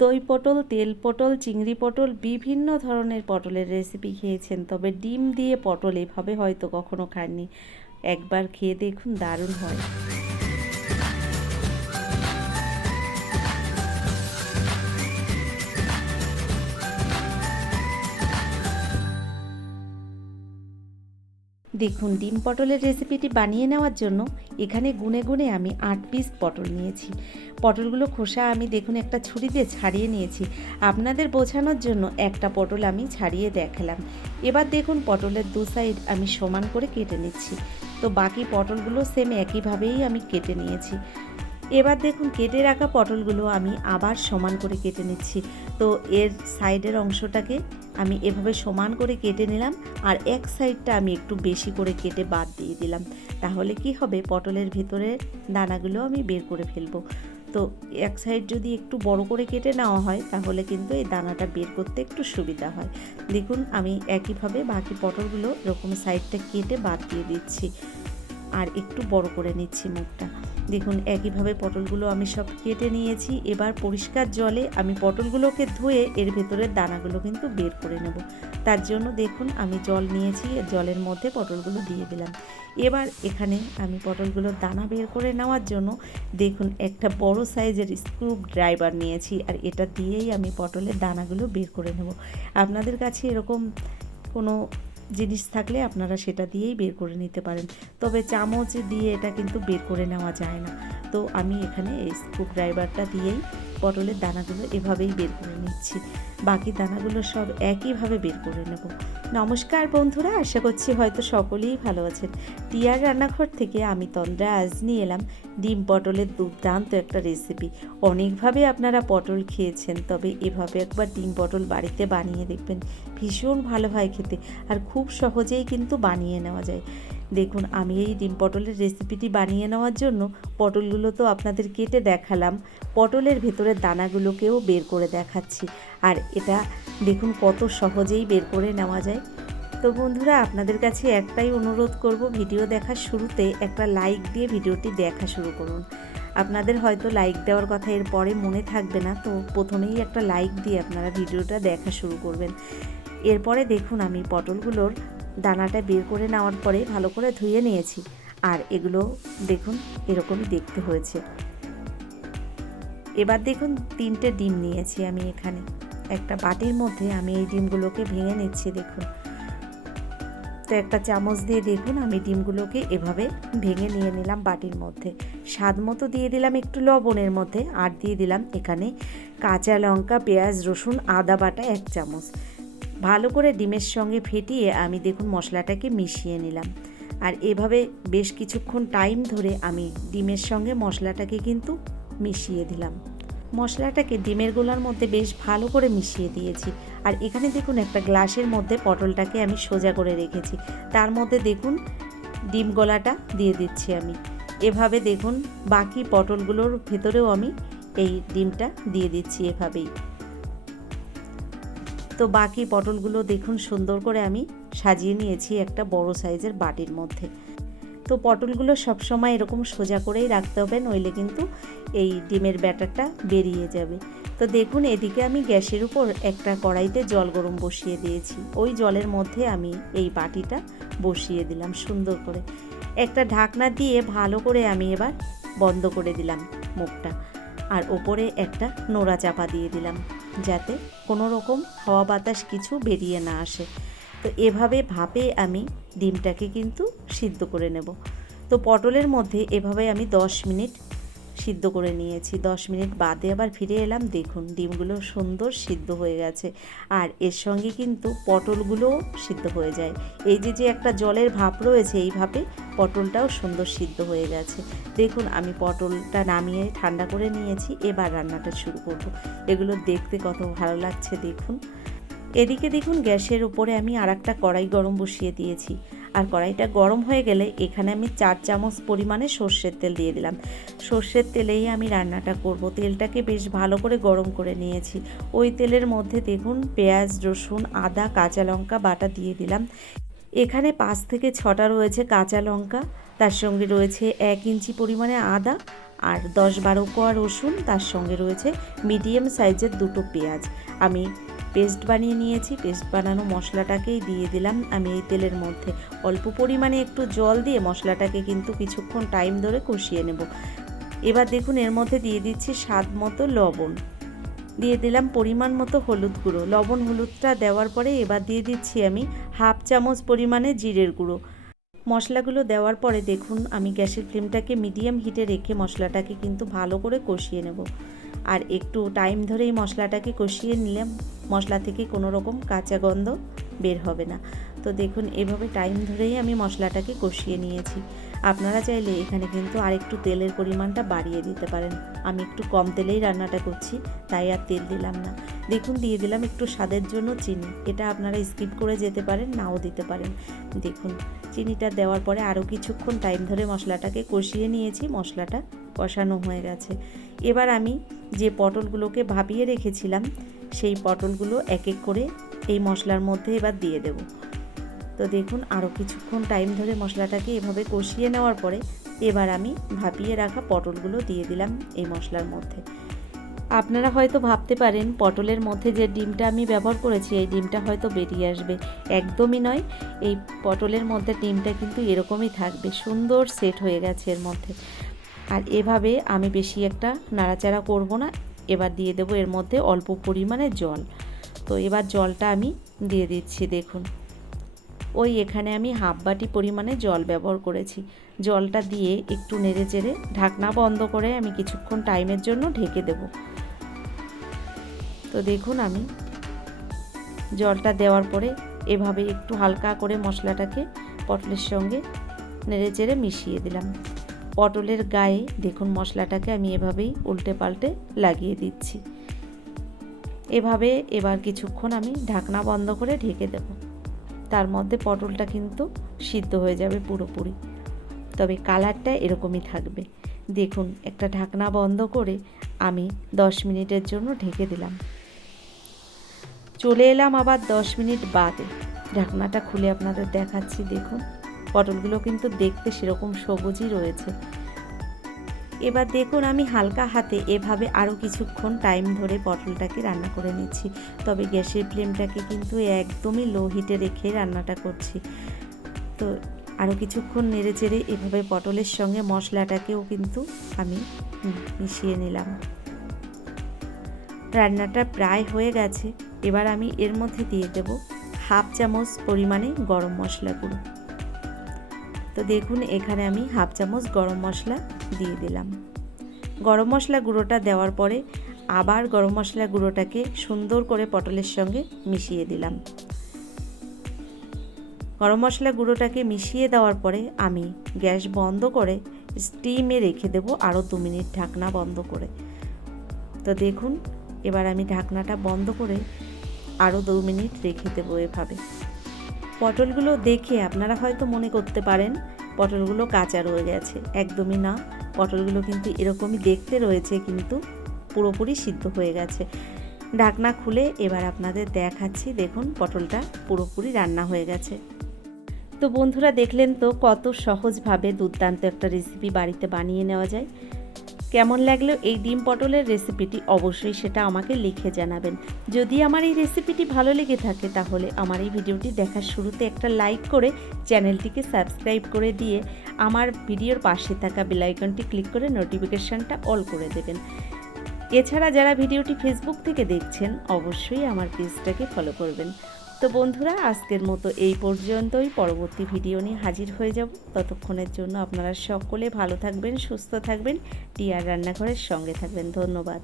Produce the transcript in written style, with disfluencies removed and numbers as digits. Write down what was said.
দই পটল, তেল পটল, চিংড়ি পটল, বিভিন্ন ধরনের পটলের রেসিপি খেয়েছেন, তবে ডিম দিয়ে পটল এভাবে হয়তো কখনো খাননি। একবার খেয়ে দেখুন, দারুণ হয়। দেখুন, ডিম পটলের রেসিপিটি বানিয়ে নেওয়ার জন্য এখানে গুনে গুনে আমি 8 পিস পটল নিয়েছি। পটলগুলো খোসা আমি দেখুন একটা ছুরি দিয়ে ছাড়িয়ে নিয়েছি। আপনাদের বোঝানোর জন্য একটা পটল আমি ছাড়িয়ে দেখালাম। এবার দেখুন পটলের দু সাইড আমি সমান করে কেটে নিচ্ছি। তো বাকি পটলগুলো সেম একইভাবেই আমি কেটে নিয়েছি। এবার দেখুন কেটে রাখা পটলগুলো আমি আবার সমান করে কেটে নিচ্ছি। তো এর সাইডের অংশটাকে আমি এভাবে সমান করে কেটে নিলাম, আর এক সাইডটা আমি একটু বেশি করে কেটে বাদ দিয়ে দিলাম। তাহলে কি হবে, পটলের ভেতরের দানাগুলো আমি বের করে ফেলবো। তো এক সাইড যদি একটু বড় করে কেটে নেওয়া হয় তাহলে কিন্তু এই দানাটা বের করতে একটু সুবিধা হয়। দেখুন আমি একইভাবে বাকি পটলগুলো এরকম সাইডটা কেটে বাদ দিয়ে দিচ্ছি, আর একটু বড় করে নিচ্ছি মুখটা। দেখুন একইভাবে পটলগুলো আমি সব কেটে নিয়েছি। এবার পরিষ্কার জলে আমি পটলগুলোকে ধুয়ে এর ভেতরের দানাগুলো কিন্তু বের করে নেব। তার জন্য দেখুন আমি জল নিয়েছি, জলের মধ্যে পটলগুলো দিয়ে দিলাম। এবার এখানে আমি পটলগুলোর দানা বের করে নেওয়ার জন্য দেখুন একটা বড় সাইজের স্ক্রু ড্রাইভার নিয়েছি, আর এটা দিয়েই আমি পটলের দানাগুলো বের করে নেব। আপনাদের কাছে এরকম কোনো জিনিস থাকলে আপনারা সেটা দিয়েই বের করে নিতে পারেন, তবে চামচ দিয়ে এটা কিন্তু বের করে নেওয়া যায় না। তো আমি এখানে এই স্ক্রু ড্রাইভারটা দিয়েই পটলের দানাগুলো এভাবেই বের করে নিচ্ছি। বাকি দানাগুলো সব একইভাবে বের করে নেব। নমস্কার বন্ধুরা, আশা করছি হয়তো সকলেই ভালো আছেন। টিয়ার রান্নাঘর থেকে আমি তন্দ্রা আজ নিয়ে এলাম ডিম পটলের দুর্দান্ত একটা রেসিপি। অনেকভাবে আপনারা পটল খেয়েছেন, তবে এভাবে একবার ডিম পটল বাড়িতে বানিয়ে দেখবেন, ভীষণ ভালো হয় খেতে, আর খুব সহজেই কিন্তু বানিয়ে নেওয়া যায়। দেখুন আমি এই ডিম পটলের রেসিপিটি বানিয়ে নেওয়ার জন্য পটলগুলো তো আপনাদের কেটে দেখালাম, পটলের ভেতরের দানাগুলোকেও বের করে দেখাচ্ছি। আর এটা দেখুন কত সহজেই বের করে নেওয়া যায়। তো বন্ধুরা আপনাদের কাছে একটাই অনুরোধ করব, ভিডিও দেখার শুরুতে একটা লাইক দিয়ে ভিডিওটি দেখা শুরু করুন। আপনাদের হয়তো লাইক দেওয়ার কথা এর পরে মনে থাকবে না, তো প্রথমেই একটা লাইক দিয়ে আপনারা ভিডিওটা দেখা শুরু করবেন। এরপরে দেখুন আমি পটলগুলোর দানাটা বের করে নেওয়ার পরে ভালো করে ধুয়ে নিয়েছি, আর এগুলো দেখুন এরকমই দেখতে হয়েছে। এবার দেখুন 3টে ডিম নিয়েছি আমি এখানে একটা বাটির মধ্যে, আমি এই ডিমগুলোকে ভেঙে নিচ্ছি। দেখুন তো একটা চামচ দিয়ে দেখুন আমি ডিমগুলোকে এভাবে ভেঙে নিয়ে নিলাম বাটির মধ্যে। স্বাদ মতো দিয়ে দিলাম একটু লবণের মধ্যে, আর দিয়ে দিলাম এখানে কাঁচা লঙ্কা, পেঁয়াজ, রসুন, আদা বাটা 1 চামচ। ভালো করে ডিমের সঙ্গে ফেটিয়ে আমি দেখুন মশলাটাকে মিশিয়ে নিলাম, আর এভাবে বেশ কিছুক্ষণ টাইম ধরে আমি ডিমের সঙ্গে মশলাটাকে কিন্তু মিশিয়ে দিলাম। মশলাটাকে ডিমের গোলার মধ্যে বেশ ভালো করে মিশিয়ে দিয়েছি। আর এখানে দেখুন একটা গ্লাসের মধ্যে পটলটাকে আমি সোজা করে রেখেছি, তার মধ্যে দেখুন ডিম গোলাটা দিয়ে দিচ্ছি আমি। এভাবে দেখুন বাকি পটলগুলোর ভেতরেও আমি এই ডিমটা দিয়ে দিচ্ছি এভাবেই। তো বাকি পটলগুলো দেখুন সুন্দর করে আমি সাজিয়ে নিয়েছি একটা বড় সাইজের বাটির মধ্যে। তো পটলগুলো সবসময় এরকম সোজা করেই রাখতে হবে, নইলে কিন্তু এই ডিমের ব্যাটারটা বেরিয়ে যাবে। তো দেখুন এদিকে আমি গ্যাসের উপর একটা কড়াইতে জল গরম বসিয়ে দিয়েছি। ওই জলের মধ্যে আমি এই বাটিটা বসিয়ে দিলাম সুন্দর করে। একটা ঢাকনা দিয়ে ভালো করে আমি এবার বন্ধ করে দিলাম মুখটা, আর ওপরে একটা নোড়া চাপা দিয়ে দিলাম, যাতে কোনো রকম হাওয়া বাতাস কিছু বেরিয়ে না আসে। তো এভাবে ভাপে আমি ডিমটাকে কিন্তু সিদ্ধ করে নেব। তো পটলের মধ্যে এভাবে আমি 10 মিনিট সিদ্ধ করে নিয়েছি। 10 মিনিট বাদে আবার ফিরে এলাম, দেখুন ডিমগুলো সুন্দর সিদ্ধ হয়ে গেছে, আর এর সঙ্গে কিন্তু পটলগুলোও সিদ্ধ হয়ে যায়। এই যে একটা জলের ভাপ রয়েছে, এই ভাপে পটলটাও সুন্দর সিদ্ধ হয়ে গেছে। দেখুন আমি পটলটা নামিয়ে ঠান্ডা করে নিয়েছি, এবার রান্নাটা শুরু করব। এগুলো দেখতে কত ভালো লাগছে দেখুন। এদিকে দেখুন গ্যাসের উপরে আমি আরেকটা কড়াই গরম বসিয়ে দিয়েছি, আর কড়াইটা গরম হয়ে গেলে এখানে আমি 4 চামচ পরিমাণে সর্ষের তেল দিয়ে দিলাম। সর্ষের তেলেই আমি রান্নাটা করব। তেলটাকে বেশ ভালো করে গরম করে নিয়েছি। ওই তেলের মধ্যে দেখুন পেঁয়াজ, রসুন, আদা, কাঁচা লঙ্কা বাটা দিয়ে দিলাম। এখানে 5 থেকে 6টা রয়েছে কাঁচা লঙ্কা, তার সঙ্গে রয়েছে 1 ইঞ্চি পরিমাণে আদা, আর 10-12 কোয়া রসুন, তার সঙ্গে রয়েছে মিডিয়াম সাইজের 2টো পেঁয়াজ। আমি পেস্ট বানিয়ে নিয়েছি। পেস্ট বানানো মশলাটাকেই দিয়ে দিলাম আমি এই তেলের মধ্যে। অল্প পরিমাণে একটু জল দিয়ে মশলাটাকে কিন্তু কিছুক্ষণ টাইম ধরে কষিয়ে নেব। এবার দেখুন এর মধ্যে দিয়ে দিচ্ছি স্বাদ মতো লবণ, দিয়ে দিলাম পরিমাণ মতো হলুদ গুঁড়ো। লবণ হলুদটা দেওয়ার পরে এবার দিয়ে দিচ্ছি আমি 1/2 চামচ পরিমাণে জিরের গুঁড়ো। মশলাগুলো দেওয়ার পরে দেখুন আমি গ্যাসের ফ্লেমটাকে মিডিয়াম হিটে রেখে মশলাটাকে কিন্তু ভালো করে কষিয়ে নেব। আর একটু টাইম ধরেই মশলাটাকে কষিয়ে নিলাম, মশলা থেকে কোনো রকম কাঁচা গন্ধ বের হবে না। তো দেখুন এভাবে টাইম ধরেই আমি মশলাটাকে কষিয়ে নিয়েছি। আপনারা চাইলে এখানে কিন্তু আরেকটু তেলের পরিমাণটা বাড়িয়ে দিতে পারেন। আমি একটু কম তেলেই রান্নাটা করছি, তাই আর তেল দিলাম না। দেখুন দিয়ে দিলাম একটু স্বাদের জন্য চিনি। এটা আপনারা স্কিপ করে যেতে পারেন, নাও দিতে পারেন। দেখুন চিনিটা দেওয়ার পরে আরও কিছুক্ষণ টাইম ধরে মশলাটাকে কষিয়ে নিয়েছি। মশলাটা কষানো হয়ে গেছে। এবার আমি যে পটলগুলোকে ভাপিয়ে রেখেছিলাম সেই পটলগুলো এক এক করে এই মশলার মধ্যে এবার দিয়ে দেব। তো দেখুন আরও কিছুক্ষণ টাইম ধরে মশলাটাকে এভাবে কষিয়ে নেওয়ার পরে এবার আমি ভাপিয়ে রাখা পটলগুলো দিয়ে দিলাম এই মশলার মধ্যে। আপনারা হয়তো ভাবতে পারেন পটলের মধ্যে যে ডিমটা আমি ব্যবহার করেছি এই ডিমটা হয়তো বেরিয়ে আসবে। একদমই নয়, এই পটলের মধ্যে ডিমটা কিন্তু এরকমই থাকবে, সুন্দর সেট হয়ে গেছে এর মধ্যে। আর এভাবে আমি বেশি একটা নাড়াচাড়া করব না। এবার দিয়ে দেবো এর মধ্যে অল্প পরিমাণে জল। তো এবার জলটা আমি দিয়ে দিচ্ছি। দেখুন ওই এখানে আমি 1/2 বাটি পরিমাণে জল ব্যবহার করেছি। জলটা দিয়ে একটু নেড়ে চেড়ে ঢাকনা বন্ধ করে আমি কিছুক্ষণ টাইমের জন্য ঢেকে দেব। তো দেখুন আমি জলটা দেওয়ার পরে এভাবে একটু হালকা করে মশলাটাকে পটলের সঙ্গে নেড়ে চেড়ে মিশিয়ে দিলাম। পটলের গায়ে দেখুন মশলাটাকে আমি এভাবেই উল্টে পাল্টে লাগিয়ে দিচ্ছি। এভাবে এবার কিছুক্ষণ আমি ঢাকনা বন্ধ করে ঢেকে দেব। তার মধ্যে পটলটা কিন্তু সিদ্ধ হয়ে যাবে পুরোপুরি, তবে কালারটা এরকমই থাকবে। দেখুন একটা ঢাকনা বন্ধ করে আমি 10 মিনিটের জন্য ঢেকে দিলাম। চলে এলাম আবার 10 মিনিট বাদে। ঢাকনাটা খুলে আপনাদের দেখাচ্ছি। দেখুন পটলগুলো কিন্তু দেখতে সেরকম সবুজই রয়েছে। এবার দেখুন আমি হালকা হাতে এভাবে আরও কিছুক্ষণ টাইম ধরে পটলটাকে রান্না করে নিচ্ছি। তবে গ্যাসের ফ্লেমটাকে কিন্তু একদমই লো হিটে রেখে রান্নাটা করছি। তো আরও কিছুক্ষণ নেড়ে চেড়ে এভাবে পটলের সঙ্গে মশলাটাকেও কিন্তু আমি মিশিয়ে নিলাম। রান্নাটা প্রায় হয়ে গেছে। এবার আমি এর মধ্যে দিয়ে দেব 1/2 চামচ পরিমাণে গরম মশলা গুঁড়ো। তো দেখুন এখানে আমি 1/2 চামচ গরম মশলা দিয়ে দিলাম। গরম মশলা গুঁড়োটা দেওয়ার পরে আবার গরম মশলা গুঁড়োটাকে সুন্দর করে পটলের সঙ্গে মিশিয়ে দিলাম। গরম মশলা গুঁড়োটাকে মিশিয়ে দেওয়ার পরে আমি গ্যাস বন্ধ করে স্টিমে রেখে দেব আরও 2 মিনিট ঢাকনা বন্ধ করে। তো দেখুন এবার আমি ঢাকনাটা বন্ধ করে আরও 2 মিনিট রেখে দেবো এভাবে। পটলগুলো দেখে আপনারা হয়তো মনে করতে পারেন পটলগুলো কাঁচা রয়ে গেছে, একদমই না। পটলগুলো কিন্তু এরকমই দেখতে রয়েছে, কিন্তু পুরোপুরি সিদ্ধ হয়ে গেছে। ঢাকনা খুলে এবার আপনাদের দেখাচ্ছি। দেখুন পটলটা পুরোপুরি রান্না হয়ে গেছে। তো বন্ধুরা দেখলেন তো কত সহজভাবে দুর্দান্ত একটা রেসিপি বাড়িতে বানিয়ে নেওয়া যায়। কেমন লাগলো এই ডিম পটলের রেসিপিটি অবশ্যই সেটা আমাকে লিখে জানাবেন। যদি আমার এই রেসিপিটি ভালো লেগে থাকে তাহলে আমার এই ভিডিওটি দেখার শুরুতে একটা লাইক করে চ্যানেলটিকে সাবস্ক্রাইব করে দিয়ে আমার ভিডিওর পাশে থাকা বেল আইকনটি ক্লিক করে নোটিফিকেশানটা অল করে দেবেন। এছাড়া যারা ভিডিওটি ফেসবুক থেকে দেখছেন অবশ্যই আমার পেজটাকে ফলো করবেন। তো বন্ধুরা আজকের মতো এই পর্যন্তই। পরবর্তী ভিডিও নিয়ে হাজির হয়ে যাব। ততক্ষণের জন্য আপনারা সকলে ভালো থাকবেন, সুস্থ থাকবেন, টিয়ার রান্নাঘরের সঙ্গে থাকবেন। ধন্যবাদ।